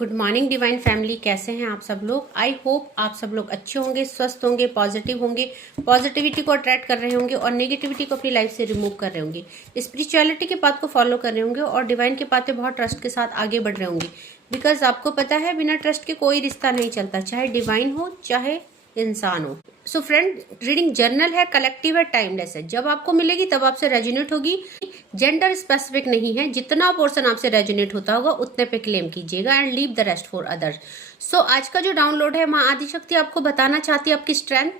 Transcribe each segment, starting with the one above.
Good morning divine family, कैसे हैं आप सब लोग। आई होप आप सब लोग अच्छे होंगे, स्वस्थ होंगे, पॉजिटिव होंगे, पॉजिटिविटी को अट्रैक्ट कर रहे होंगे और नेगेटिविटी को अपनी लाइफ से रिमूव कर रहे होंगे, स्पिरिचुअलिटी के पाथ को फॉलो कर रहे होंगे और डिवाइन के पाथ पे बहुत ट्रस्ट के साथ आगे बढ़ रहे होंगे। बिकॉज आपको पता है बिना ट्रस्ट के कोई रिश्ता नहीं चलता, चाहे डिवाइन हो चाहे इंसान हो। सो फ्रेंड, रीडिंग जर्नल है, कलेक्टिव है, टाइमलेस है। जब आपको मिलेगी तब आपसे रेजोनेट होगी। जेंडर स्पेसिफिक नहीं है, जितना पोर्शन आपसे रेजोनेट होता होगा उतने पे क्लेम कीजिएगा and leave the rest for others. So आज का जो डाउनलोड है, माँ आदिशक्ति आपको बताना चाहती है आपकी स्ट्रेंथ,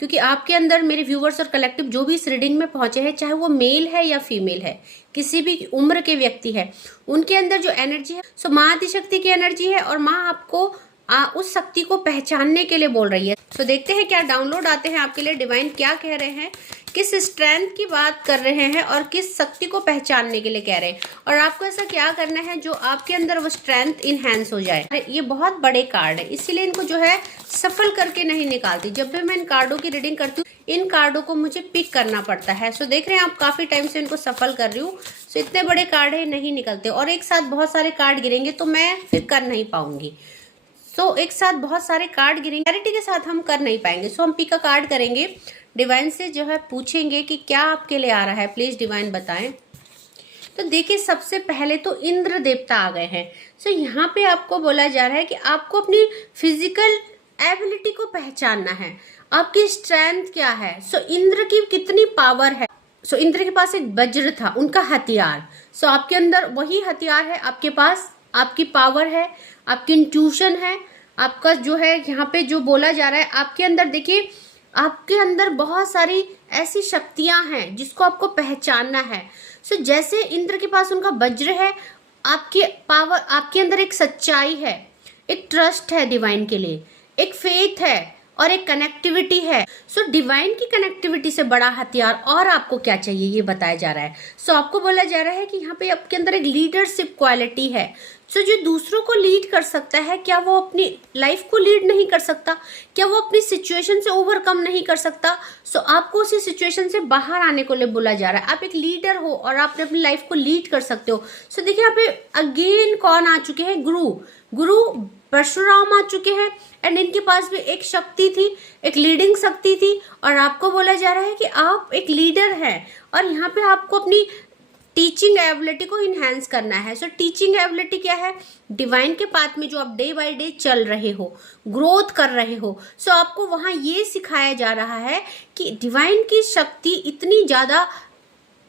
क्योंकि आपके अंदर मेरे व्यूवर्स और कलेक्टिव जो भी इस रीडिंग में पहुंचे हैं, चाहे वो मेल है या फीमेल है, किसी भी उम्र के व्यक्ति है, उनके अंदर जो एनर्जी है, सो माँ आदिशक्ति की एनर्जी है और माँ आपको उस शक्ति को पहचानने के लिए बोल रही है। तो देखते हैं क्या डाउनलोड आते हैं आपके लिए, डिवाइन क्या कह रहे हैं, किस स्ट्रेंथ की बात कर रहे हैं और किस शक्ति को पहचानने के लिए कह रहे हैं, और आपको ऐसा क्या करना है जो आपके अंदर वो स्ट्रेंथ इनहैंस हो जाए। ये बहुत बड़े कार्ड है, इसीलिए इनको जो है सफल करके नहीं निकालती। जब भी मैं इन कार्डों की रीडिंग करती हूँ, इन कार्डों को मुझे पिक करना पड़ता है। सो देख रहे हैं आप, काफी टाइम से इनको सफल कर रही हूँ। सो इतने बड़े कार्ड है, नहीं निकलते, और एक साथ बहुत सारे कार्ड गिरेंगे तो मैं फिर कर नहीं पाऊंगी। सो एक साथ बहुत सारे कार्ड गिरेंगे, क्लैरिटी के साथ हम कर नहीं पाएंगे। सो हम पिक का कार्ड करेंगे, डिवाइन से जो है पूछेंगे कि क्या आपके लिए आ रहा है, प्लीज डिवाइन बताएं। तो देखिए, सबसे पहले तो इंद्र देवता आ गए हैं। सो यहाँ पे आपको बोला जा रहा है कि आपको अपनी फिजिकल एबिलिटी को पहचानना है, आपकी स्ट्रेंथ क्या है। सो इंद्र की कितनी पावर है। सो इंद्र के पास एक वज्र था, उनका हथियार। सो आपके अंदर वही हथियार है, आपके पास आपकी पावर है, आपकी इंट्यूशन है, आपका जो है यहाँ पे जो बोला जा रहा है आपके अंदर। देखिए, आपके अंदर बहुत सारी ऐसी शक्तियां हैं जिसको आपको पहचानना है। सो जैसे इंद्र के पास उनका वज्र है, आपके पावर, आपके अंदर एक सच्चाई है, एक ट्रस्ट है डिवाइन के लिए, एक फेथ है और एक कनेक्टिविटी है। सो डिवाइन की कनेक्टिविटी से बड़ा हथियार और आपको क्या चाहिए, ये बताया जा रहा है। सो आपको बोला जा रहा है कि यहाँ पे आपके अंदर एक लीडरशिप क्वालिटी है। सो जो दूसरों को लीड कर सकता है, क्या वो अपनी लाइफ को लीड नहीं कर सकता? क्या वो अपनी सिचुएशन से ओवरकम नहीं कर सकता? सो आपको उसी सिचुएशन से बाहर आने को लिए बोला जा रहा है। आप एक लीडर हो और आप अपनी लाइफ को लीड कर सकते हो। सो देखिए, यहाँ पे अगेन कौन आ चुके हैं, गुरु परशुराम आ चुके हैं। एंड इनके पास भी एक शक्ति थी, एक लीडिंग शक्ति थी, और आपको बोला जा रहा है कि आप एक लीडर हैं और यहाँ पे आपको अपनी टीचिंग एबिलिटी को इनहेंस करना है। सो टीचिंग एबिलिटी क्या है, डिवाइन के पाथ में जो आप डे बाय डे चल रहे हो, ग्रोथ कर रहे हो। सो आपको वहां ये सिखाया जा रहा है कि डिवाइन की शक्ति इतनी ज्यादा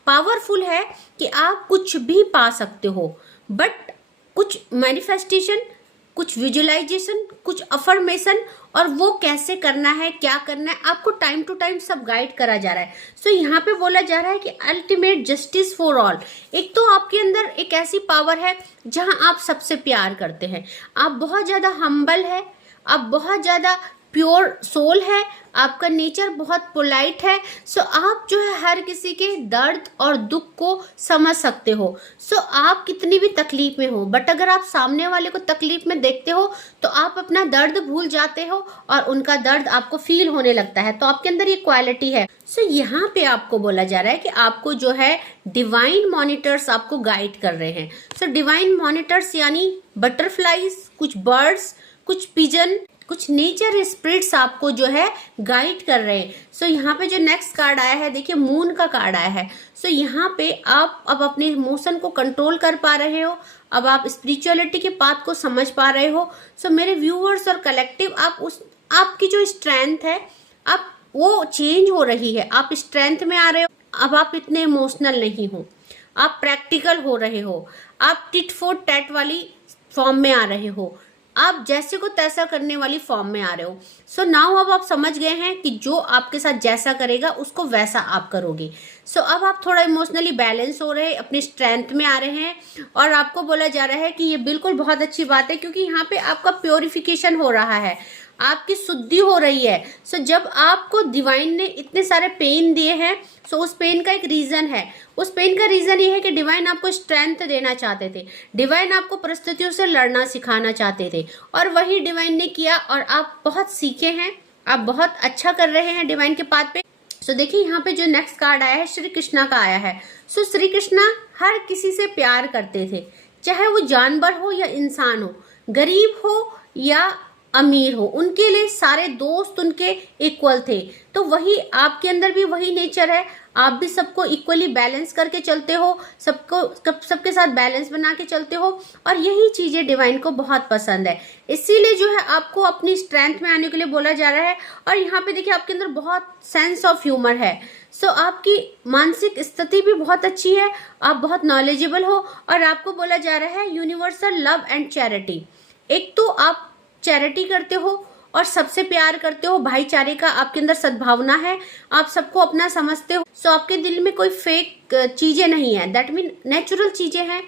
पावरफुल है कि आप कुछ भी पा सकते हो, बट कुछ मैनिफेस्टेशन, कुछ विजुअलाइजेशन, कुछ अफर्मेशन, और वो कैसे करना है, क्या करना है, आपको टाइम टू टाइम सब गाइड करा जा रहा है। सो यहाँ पे बोला जा रहा है कि अल्टीमेट जस्टिस फॉर ऑल। एक तो आपके अंदर एक ऐसी पावर है जहां आप सबसे प्यार करते हैं, आप बहुत ज्यादा हम्बल है, आप बहुत ज्यादा प्योर सोल है, आपका नेचर बहुत पोलाइट है। सो आप जो है हर किसी के दर्द और दुख को समझ सकते हो। सो आप कितनी भी तकलीफ में हो, बट अगर आप सामने वाले को तकलीफ में देखते हो तो आप अपना दर्द भूल जाते हो और उनका दर्द आपको फील होने लगता है। तो आपके अंदर ये क्वालिटी है। सो यहाँ पे आपको बोला जा रहा है कि आपको जो है डिवाइन मॉनिटर्स आपको गाइड कर रहे हैं। सो डिवाइन मॉनिटर्स यानी बटरफ्लाईज, कुछ बर्ड्स, कुछ पिजन, कुछ नेचर स्पिरिट्स आपको जो है गाइड कर रहे हैं। सो यहाँ पे जो नेक्स्ट कार्ड आया है, देखिए मून का कार्ड आया है। सो यहाँ पे आप अब अपने इमोशन को कंट्रोल कर पा रहे हो, अब आप स्पिरिचुअलिटी के पाथ को समझ पा रहे हो। सो मेरे व्यूअर्स और कलेक्टिव, आपकी जो स्ट्रेंथ है, आप वो चेंज हो रही है, आप स्ट्रेंथ में आ रहे हो। अब आप इतने इमोशनल नहीं हो, आप प्रैक्टिकल हो रहे हो, आप टिट फॉर टैट वाली फॉर्म में आ रहे हो, आप जैसे को तैसा करने वाली फॉर्म में आ रहे हो। सो नाउ अब आप समझ गए हैं कि जो आपके साथ जैसा करेगा उसको वैसा आप करोगे। सो अब आप थोड़ा इमोशनली बैलेंस हो रहे हैं, अपनी स्ट्रेंथ में आ रहे हैं, और आपको बोला जा रहा है कि ये बिल्कुल बहुत अच्छी बात है, क्योंकि यहाँ पे आपका प्योरिफिकेशन हो रहा है, आपकी शुद्धि हो रही है। सो जब आपको डिवाइन ने इतने सारे पेन दिए हैं, सो उस पेन का एक रीजन है। उस पेन का रीजन ये है कि डिवाइन आपको स्ट्रेंथ देना चाहते थे, डिवाइन आपको परिस्थितियों से लड़ना सिखाना चाहते थे, और वही डिवाइन ने किया, और आप बहुत सीखे हैं, आप बहुत अच्छा कर रहे हैं डिवाइन के पाथ पे। सो देखिए, यहाँ पे जो नेक्स्ट कार्ड आया है श्री कृष्णा का आया है। सो श्री कृष्णा हर किसी से प्यार करते थे, चाहे वो जानवर हो या इंसान हो, गरीब हो या अमीर हो, उनके लिए सारे दोस्त उनके इक्वल थे। तो वही आपके अंदर भी वही नेचर है, आप भी सबको इक्वली बैलेंस करके चलते हो, सबके साथ बैलेंस बना के चलते हो, और यही चीजें डिवाइन को बहुत पसंद है। इसीलिए जो है आपको अपनी स्ट्रेंथ में आने के लिए बोला जा रहा है। और यहाँ पे देखिए आपके अंदर बहुत सेंस ऑफ ह्यूमर है, सो आपकी मानसिक स्थिति भी बहुत अच्छी है, आप बहुत नॉलेजेबल हो, और आपको बोला जा रहा है यूनिवर्सल लव एंड चैरिटी। एक तो आप चैरिटी करते हो और सबसे प्यार करते हो, भाईचारे का आपके अंदर सद्भावना है, आप सबको अपना समझते हो। सो आपके दिल में कोई फेक चीजें नहीं है, दैट मीन नेचुरल चीजें हैं,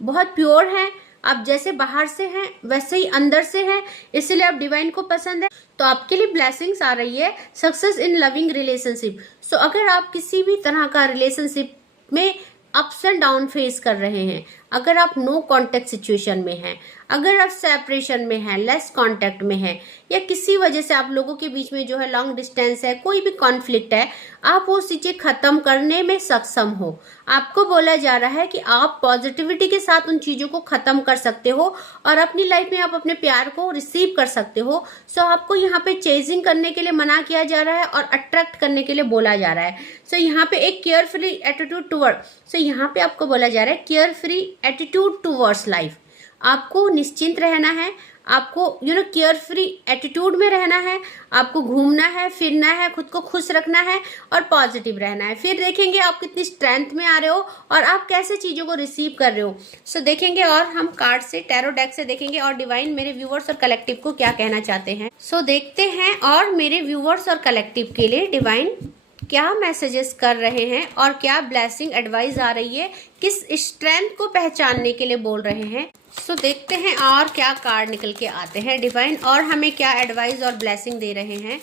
बहुत प्योर हैं, आप जैसे बाहर से हैं वैसे ही अंदर से हैं, इसलिए आप डिवाइन को पसंद है। तो आपके लिए ब्लेसिंग्स आ रही है, सक्सेस इन लविंग रिलेशनशिप। सो अगर आप किसी भी तरह का रिलेशनशिप में अप्स एंड डाउन फेस कर रहे हैं, अगर आप नो कांटेक्ट सिचुएशन में हैं, अगर आप सेपरेशन में हैं, लेस कांटेक्ट में हैं, या किसी वजह से आप लोगों के बीच में जो है लॉन्ग डिस्टेंस है, कोई भी कॉन्फ्लिक्ट है, आप वो चीजें खत्म करने में सक्षम हो। आपको बोला जा रहा है कि आप पॉजिटिविटी के साथ उन चीजों को खत्म कर सकते हो और अपनी लाइफ में आप अपने प्यार को रिसीव कर सकते हो। सो आपको यहाँ पे चेजिंग करने के लिए मना किया जा रहा है और अट्रैक्ट करने के लिए बोला जा रहा है। सो यहाँ पे एक केयर फ्री एटीट्यूड टूवर्ड, सो यहाँ पे आपको बोला जा रहा है care free attitude towards life. आपको निश्चिंत रहना है, आपको केयर फ्री एटीट्यूड में रहना है, आपको घूमना है, फिरना है, खुद को खुश रखना है और पॉजिटिव रहना है। फिर देखेंगे आप कितनी स्ट्रेंथ में आ रहे हो और आप कैसे चीजों को रिसीव कर रहे हो। सो देखेंगे, और हम कार्ड से, टैरो डेक से देखेंगे और डिवाइन मेरे व्यूअर्स और कलेक्टिव को क्या कहना चाहते हैं। सो देखते हैं और मेरे व्यूअर्स और कलेक्टिव के लिए डिवाइन क्या मैसेजेस कर रहे हैं और क्या ब्लेसिंग एडवाइस आ रही है, किस स्ट्रेंथ को पहचानने के लिए बोल रहे हैं। सो देखते हैं और क्या कार्ड निकल के आते हैं डिवाइन, और हमें क्या एडवाइस और ब्लेसिंग दे रहे हैं,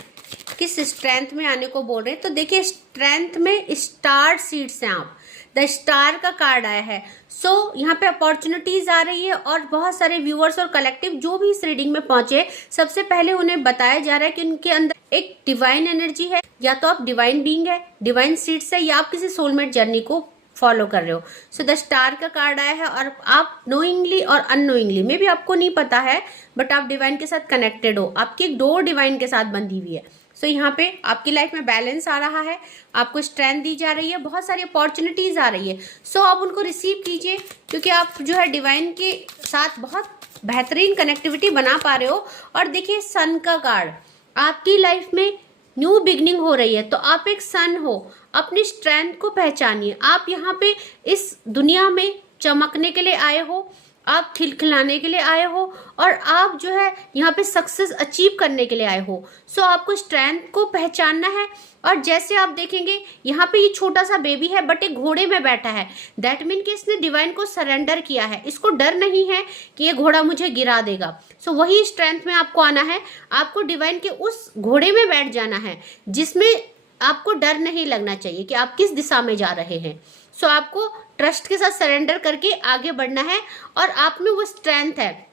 किस स्ट्रेंथ में आने को बोल रहे हैं। तो देखिए स्ट्रेंथ में स्टार सीड्स हैं आप, द स्टार का कार्ड आया है। सो यहाँ पे अपॉर्चुनिटीज आ रही है और बहुत सारे व्यूअर्स और कलेक्टिव जो भी इस रीडिंग में पहुंचे, सबसे पहले उन्हें बताया जा रहा है कि उनके अंदर एक डिवाइन एनर्जी है, या तो आप डिवाइन बीइंग है, डिवाइन सीड्स है, या आप किसी सोलमेट जर्नी को फॉलो कर रहे हो। सो द स्टार का कार्ड आया है और आप नोइंगली और अननोइंगली, मे भी आपको नहीं पता है बट आप डिवाइन के साथ कनेक्टेड हो, आपकी एक डोर डिवाइन के साथ बंधी हुई है। सो यहाँ पे आपकी लाइफ में बैलेंस आ रहा है, आपको स्ट्रेंथ दी जा रही है, बहुत सारी अपॉर्चुनिटीज आ रही है। सो आप उनको रिसीव कीजिए, क्योंकि आप जो है डिवाइन के साथ बहुत बेहतरीन कनेक्टिविटी बना पा रहे हो। और देखिए सन का कार्ड, आपकी लाइफ में न्यू बिगनिंग हो रही है, तो आप एक सन हो, अपनी स्ट्रेंथ को पहचानिए। आप यहाँ पे इस दुनिया में चमकने के लिए आए हो, आप खिलखिलाने के लिए आए हो, और आप जो है यहाँ पे सक्सेस अचीव करने के लिए आए हो। सो आपको स्ट्रेंथ को पहचानना है। और जैसे आप देखेंगे यहाँ पे ये छोटा सा बेबी है बट एक घोड़े में बैठा है, दैट मीन कि इसने डिवाइन को सरेंडर किया है, इसको डर नहीं है कि ये घोड़ा मुझे गिरा देगा। सो वही स्ट्रेंथ में आपको आना है, आपको डिवाइन के उस घोड़े में बैठ जाना है जिसमें आपको डर नहीं लगना चाहिए कि आप किस दिशा में जा रहे हैं। सो आपको ट्रस्ट के साथ सरेंडर करके आगे बढ़ना है, और आप में वो स्ट्रेंथ है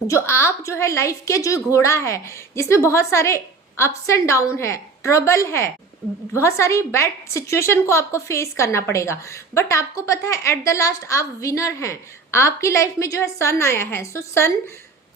जो आप जो है लाइफ के जो घोड़ा है, जिसमें बहुत सारे अप्स एंड डाउन है, ट्रबल है, बहुत सारी बैड सिचुएशन को आपको फेस करना पड़ेगा, बट आपको पता है एट द लास्ट आप विनर हैं। आपकी लाइफ में जो है सन आया है। सो सन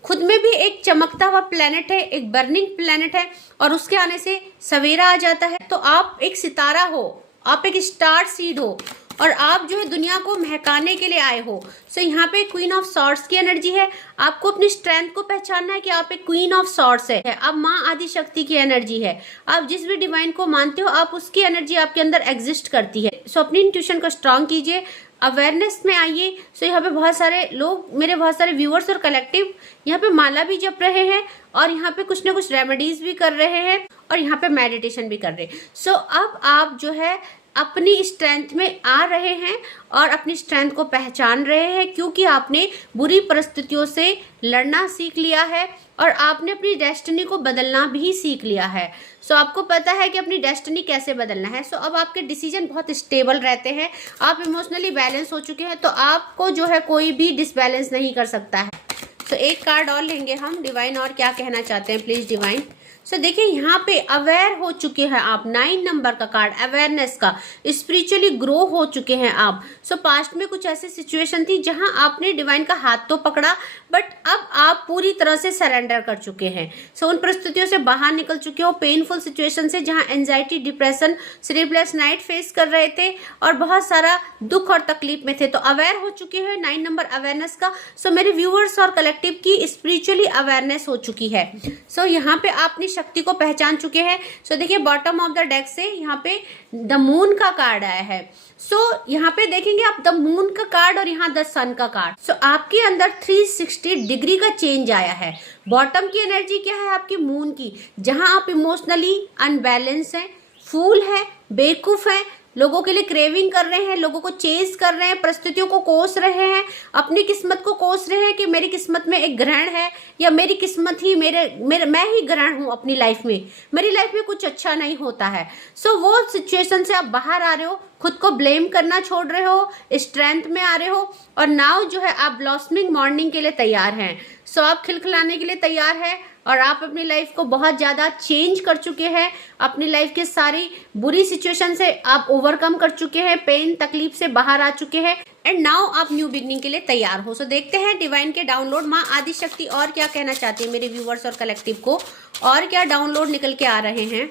खुद में भी एक चमकता हुआ प्लेनेट है, एक बर्निंग प्लेनेट है, और उसके आने से सवेरा आ जाता है। तो आप एक सितारा हो, आप एक स्टार सीड हो, और आप जो है दुनिया को महकाने के लिए आए हो। सो यहाँ पे क्वीन ऑफ सॉर्ड्स की एनर्जी है। आपको अपनी स्ट्रेंथ को पहचानना है कि आप एक क्वीन ऑफ सॉर्ड्स है, आप माँ आदि शक्ति की एनर्जी है। आप जिस भी डिवाइन को मानते हो, आप उसकी एनर्जी आपके अंदर एग्जिस्ट करती है। सो अपनी इंट्यूशन को स्ट्रांग कीजिए, अवेयरनेस में आइए। सो यहाँ पे बहुत सारे लोग, मेरे बहुत सारे व्यूअर्स और कलेक्टिव यहाँ पे माला भी जप रहे हैं, और यहाँ पे कुछ ना कुछ रेमेडीज भी कर रहे हैं, और यहाँ पे मेडिटेशन भी कर रहे हैं। सो अब आप जो है अपनी स्ट्रेंथ में आ रहे हैं और अपनी स्ट्रेंथ को पहचान रहे हैं, क्योंकि आपने बुरी परिस्थितियों से लड़ना सीख लिया है और आपने अपनी डेस्टिनी को बदलना भी सीख लिया है। सो आपको पता है कि अपनी डेस्टिनी कैसे बदलना है। सो अब आपके डिसीजन बहुत स्टेबल रहते हैं, आप इमोशनली बैलेंस हो चुके हैं, तो आपको जो है कोई भी डिसबैलेंस नहीं कर सकता है। सो एक कार्ड और लेंगे हम डिवाइन, और क्या कहना चाहते हैं प्लीज डिवाइन। सो देखिए यहाँ पे अवेयर हो चुके हैं आप, 9 नंबर का कार्ड अवेयरनेस का, स्पिरिचुअली ग्रो हो चुके हैं आप। सो पास्ट में कुछ ऐसी सिचुएशन थी जहां आपने डिवाइन का हाथ तो पकड़ा, बट अब आप पूरी तरह से सरेंडर कर चुके हैं। सो उन परिस्थितियों से बाहर निकल चुके हो, पेनफुल सिचुएशन से जहां anxiety, depression, sleepless night face कर रहे थे और बहुत सारा दुख और तकलीफ में थे, तो अवेयर हो चुके हैं 9 नंबर अवेयरनेस का। सो मेरे व्यूअर्स और कलेक्टिव की स्पिरिचुअली अवेयरनेस हो चुकी है। सो यहाँ पे आप अपनी शक्ति को पहचान चुके हैं। सो देखिए बॉटम ऑफ द डेक से यहाँ पे द मून का कार्ड आया है। सो यहाँ पे देखेंगे आप द मून का कार्ड और यहाँ द सन का कार्ड। सो आपके अंदर 360 डिग्री का चेंज आया है। बॉटम की एनर्जी क्या है आपकी मून की, जहां आप इमोशनली अनबैलेंस हैं, फूल है, बेवकूफ है, लोगों के लिए क्रेविंग कर रहे हैं, लोगों को चेज कर रहे हैं, परिस्थितियों को कोस रहे हैं, अपनी किस्मत को कोस रहे हैं कि मेरी किस्मत में एक ग्रहण है या मेरी किस्मत ही मैं ही ग्रहण हूं अपनी लाइफ में, मेरी लाइफ में कुछ अच्छा नहीं होता है। सो वो सिचुएशन से आप बाहर आ रहे हो, खुद को ब्लेम करना छोड़ रहे हो, स्ट्रेंथ में आ रहे हो और नाउ जो है आप ब्लॉसमिंग मॉर्निंग के लिए तैयार हैं। सो आप खिलखिलाने के लिए तैयार है और आप अपनी लाइफ को बहुत ज़्यादा चेंज कर चुके हैं। अपनी लाइफ के सारी बुरी सिचुएशन से आप ओवरकम कर चुके हैं, पेन तकलीफ से बाहर आ चुके हैं एंड नाउ आप न्यू बिगनिंग के लिए तैयार हो। सो देखते हैं डिवाइन के डाउनलोड, माँ आदिशक्ति और क्या कहना चाहती है मेरे व्यूवर्स और कलेक्टिव को, और क्या डाउनलोड निकल के आ रहे हैं।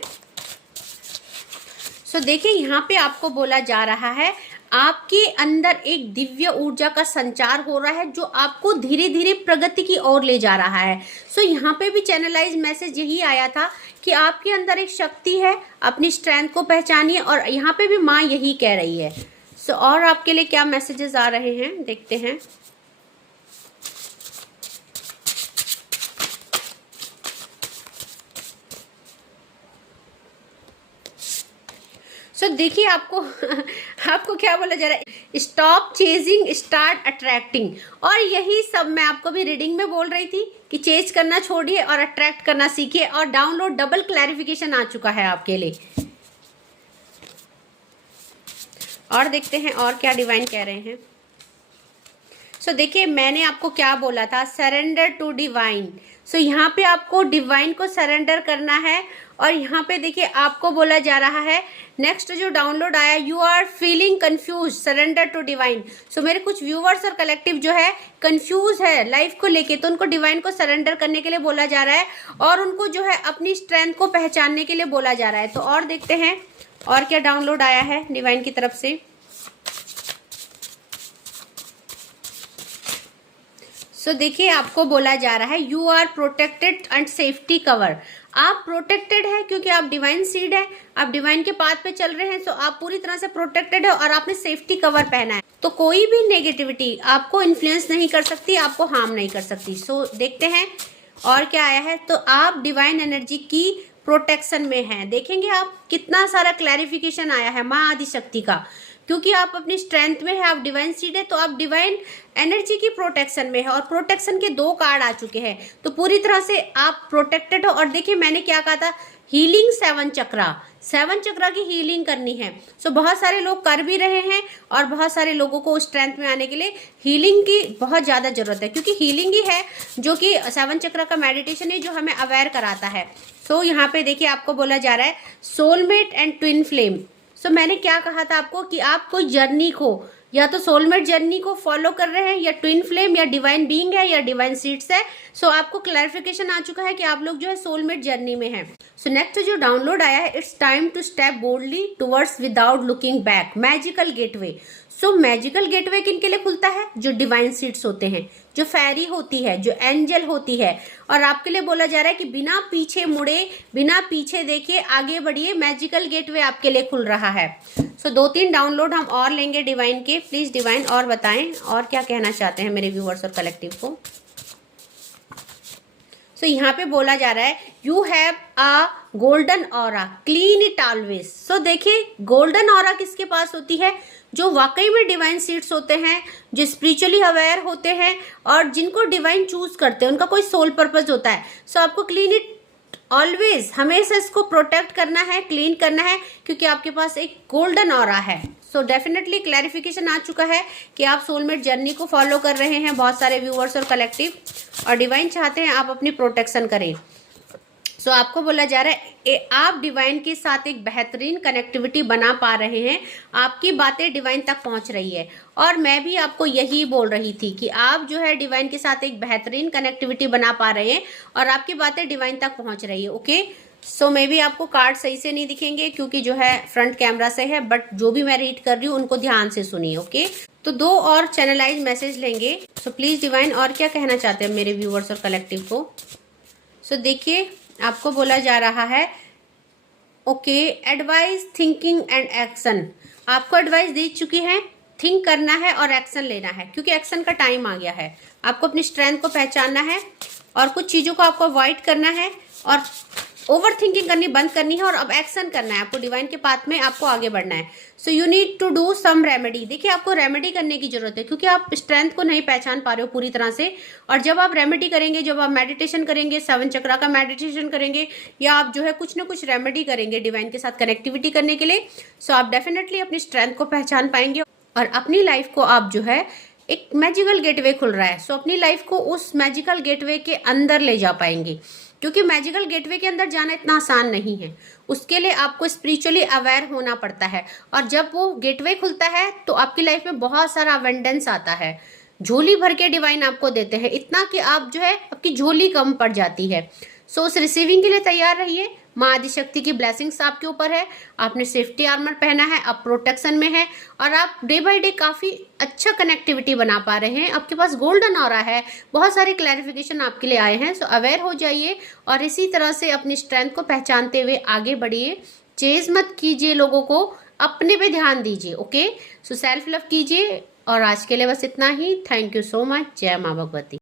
सो देखिए यहाँ पे आपको बोला जा रहा है आपके अंदर एक दिव्य ऊर्जा का संचार हो रहा है जो आपको धीरे धीरे प्रगति की ओर ले जा रहा है। सो यहाँ पे भी चैनलाइज मैसेज यही आया था कि आपके अंदर एक शक्ति है, अपनी स्ट्रेंथ को पहचानिए और यहाँ पे भी माँ यही कह रही है। सो और आपके लिए क्या मैसेजेस आ रहे हैं देखते हैं। सो देखिए आपको क्या बोला जा रहा है, स्टॉप चेजिंग स्टार्ट अट्रैक्टिंग। और यही सब मैं आपको भी रीडिंग में बोल रही थी कि चेज करना छोड़िए और अट्रैक्ट करना सीखिए। और डाउनलोड डबल क्लैरिफिकेशन आ चुका है आपके लिए। और देखते हैं और क्या डिवाइन कह रहे हैं। सो देखिए मैंने आपको क्या बोला था, सरेंडर टू डिवाइन। सो यहाँ पे आपको डिवाइन को सरेंडर करना है और यहाँ पे देखिए आपको बोला जा रहा है नेक्स्ट जो डाउनलोड आया, you are feeling confused surrender to divine. So मेरे कुछ व्यूवर्स और कलेक्टिव जो है कंफ्यूज है लाइफ को लेके, तो उनको डिवाइन को सरेंडर करने के लिए बोला जा रहा है और उनको जो है अपनी स्ट्रेंथ को पहचानने के लिए बोला जा रहा है। तो और देखते हैं और क्या डाउनलोड आया है डिवाइन की तरफ से। सो देखिए आपको बोला जा रहा है you are protected and safety cover. आप प्रोटेक्टेड है क्योंकि आप डिवाइन सीड है, आप डिवाइन के पाथ पे चल रहे हैं। सो आप पूरी तरह से प्रोटेक्टेड है और आपने सेफ्टी कवर पहना है, तो कोई भी नेगेटिविटी आपको इन्फ्लुएंस नहीं कर सकती, आपको हार्म नहीं कर सकती। सो देखते हैं और क्या आया है। तो आप डिवाइन एनर्जी की प्रोटेक्शन में हैं। देखेंगे आप कितना सारा क्लैरिफिकेशन आया है माँ आदिशक्ति का, क्योंकि आप अपनी स्ट्रेंथ में है, आप डिवाइन सीड है, तो आप डिवाइन एनर्जी की प्रोटेक्शन में है और प्रोटेक्शन के 2 कार्ड आ चुके हैं, तो पूरी तरह से आप प्रोटेक्टेड हो। और देखिए मैंने क्या कहा था, हीलिंग 7 चक्रा की हीलिंग करनी है। सो बहुत सारे लोग कर भी रहे हैं और बहुत सारे लोगों को स्ट्रेंथ में आने के लिए हीलिंग की बहुत ज़्यादा जरूरत है, क्योंकि हीलिंग ही है जो कि 7 चक्रा का मेडिटेशन है जो हमें अवेयर कराता है। सो यहाँ पे देखिए आपको बोला जा रहा है सोलमेट एंड ट्विन फ्लेम। सो मैंने क्या कहा था आपको कि आप कोई जर्नी को या तो सोलमेट जर्नी को फॉलो कर रहे हैं या ट्विन फ्लेम या डिवाइन बीइंग है या डिवाइन सीड्स है। सो आपको क्लैरिफिकेशन आ चुका है कि आप लोग जो है सोलमेट जर्नी में हैं। सो नेक्स्ट जो डाउनलोड आया है, it's time to step boldly towards without looking back, magical gateway. So magical gateway किनके लिए खुलता है, जो डिवाइन सीड्स होते हैं, जो फेरी होती है, जो एंजल होती है। और आपके लिए बोला जा रहा है कि बिना पीछे मुड़े, बिना पीछे देखे आगे बढ़िए, मैजिकल गेटवे आपके लिए खुल रहा है। सो 2-3 डाउनलोड हम और लेंगे डिवाइन के। प्लीज डिवाइन और बताएं और क्या कहना चाहते हैं मेरे व्यूअर्स और कलेक्टिव को। सो यहाँ पे बोला जा रहा है you have a golden aura, clean it always. So देखिए गोल्डन ऑरा किसके पास होती है, जो वाकई में डिवाइन सीड्स होते हैं, जो स्पिरिचुअली अवेयर होते हैं और जिनको डिवाइन चूज करते हैं, उनका कोई सोल पर्पस होता है। सो आपको क्लीन इट ऑलवेज, हमेशा इसको प्रोटेक्ट करना है, क्लीन करना है, क्योंकि आपके पास एक गोल्डन ऑरा है। सो डेफिनेटली क्लैरिफिकेशन आ चुका है कि आप सोलमेट जर्नी को फॉलो कर रहे हैं बहुत सारे व्यूअर्स और कलेक्टिव, और डिवाइन चाहते हैं आप अपनी प्रोटेक्शन करें। सो आपको बोला जा रहा है आप डिवाइन के साथ एक बेहतरीन कनेक्टिविटी बना पा रहे हैं, आपकी बातें डिवाइन तक पहुंच रही है। और मैं भी आपको यही बोल रही थी कि आप जो है डिवाइन के साथ एक बेहतरीन कनेक्टिविटी बना पा रहे हैं और आपकी बातें डिवाइन तक पहुंच रही है। ओके, सो मे बी आपको कार्ड सही से नहीं दिखेंगे क्योंकि जो है फ्रंट कैमरा से है, बट जो भी मैं रीड कर रही हूँ उनको ध्यान से सुनिए। ओके, तो 2 और चैनलाइज मैसेज लेंगे। सो प्लीज डिवाइन और क्या कहना चाहते हैं मेरे व्यूअर्स और कलेक्टिव को। सो देखिए, आपको बोला जा रहा है okay, advice, thinking and action. आपको एडवाइस दे चुकी है, थिंक करना है और एक्शन लेना है क्योंकि एक्शन का टाइम आ गया है। आपको अपनी स्ट्रेंथ को पहचानना है और कुछ चीज़ों को आपको अवॉइड करना है और ओवर थिंकिंग करनी बंद करनी है और अब एक्शन करना है। आपको डिवाइन के पाथ में आपको आगे बढ़ना है। So you need to do some remedy. देखिए, आपको रेमेडी करने की जरूरत है क्योंकि आप स्ट्रेंथ को नहीं पहचान पा रहे हो पूरी तरह से। और जब आप रेमेडी करेंगे, जब आप मेडिटेशन करेंगे, 7 चक्रा का मेडिटेशन करेंगे या आप जो है कुछ ना कुछ रेमेडी करेंगे डिवाइन के साथ कनेक्टिविटी करने के लिए, सो आप डेफिनेटली अपनी स्ट्रेंथ को पहचान पाएंगे और अपनी लाइफ को आप जो है एक मैजिकल गेटवे खुल रहा है, सो अपनी लाइफ को उस मैजिकल गेटवे के अंदर ले जा पाएंगे क्योंकि मैजिकल गेटवे के अंदर जाना इतना आसान नहीं है। उसके लिए आपको स्पिरिचुअली अवेयर होना पड़ता है और जब वो गेटवे खुलता है तो आपकी लाइफ में बहुत सारा अवेंडेंस आता है। झोली भर के डिवाइन आपको देते हैं, इतना कि आप जो है आपकी झोली कम पड़ जाती है। सो उस रिसीविंग के लिए तैयार रहिए। माँ आदिशक्ति की ब्लेसिंग्स आपके ऊपर है। आपने सेफ्टी आर्मर पहना है, आप प्रोटेक्शन में है और आप डे बाय डे काफ़ी अच्छा कनेक्टिविटी बना पा रहे हैं। आपके पास गोल्डन ऑरा है, बहुत सारे क्लैरिफिकेशन आपके लिए आए हैं। सो अवेयर हो जाइए और इसी तरह से अपनी स्ट्रेंथ को पहचानते हुए आगे बढ़िए। चेज मत कीजिए लोगों को, अपने पे ध्यान दीजिए। ओके, सो सेल्फ लव कीजिए। और आज के लिए बस इतना ही। Thank you so much. जय माँ भगवती।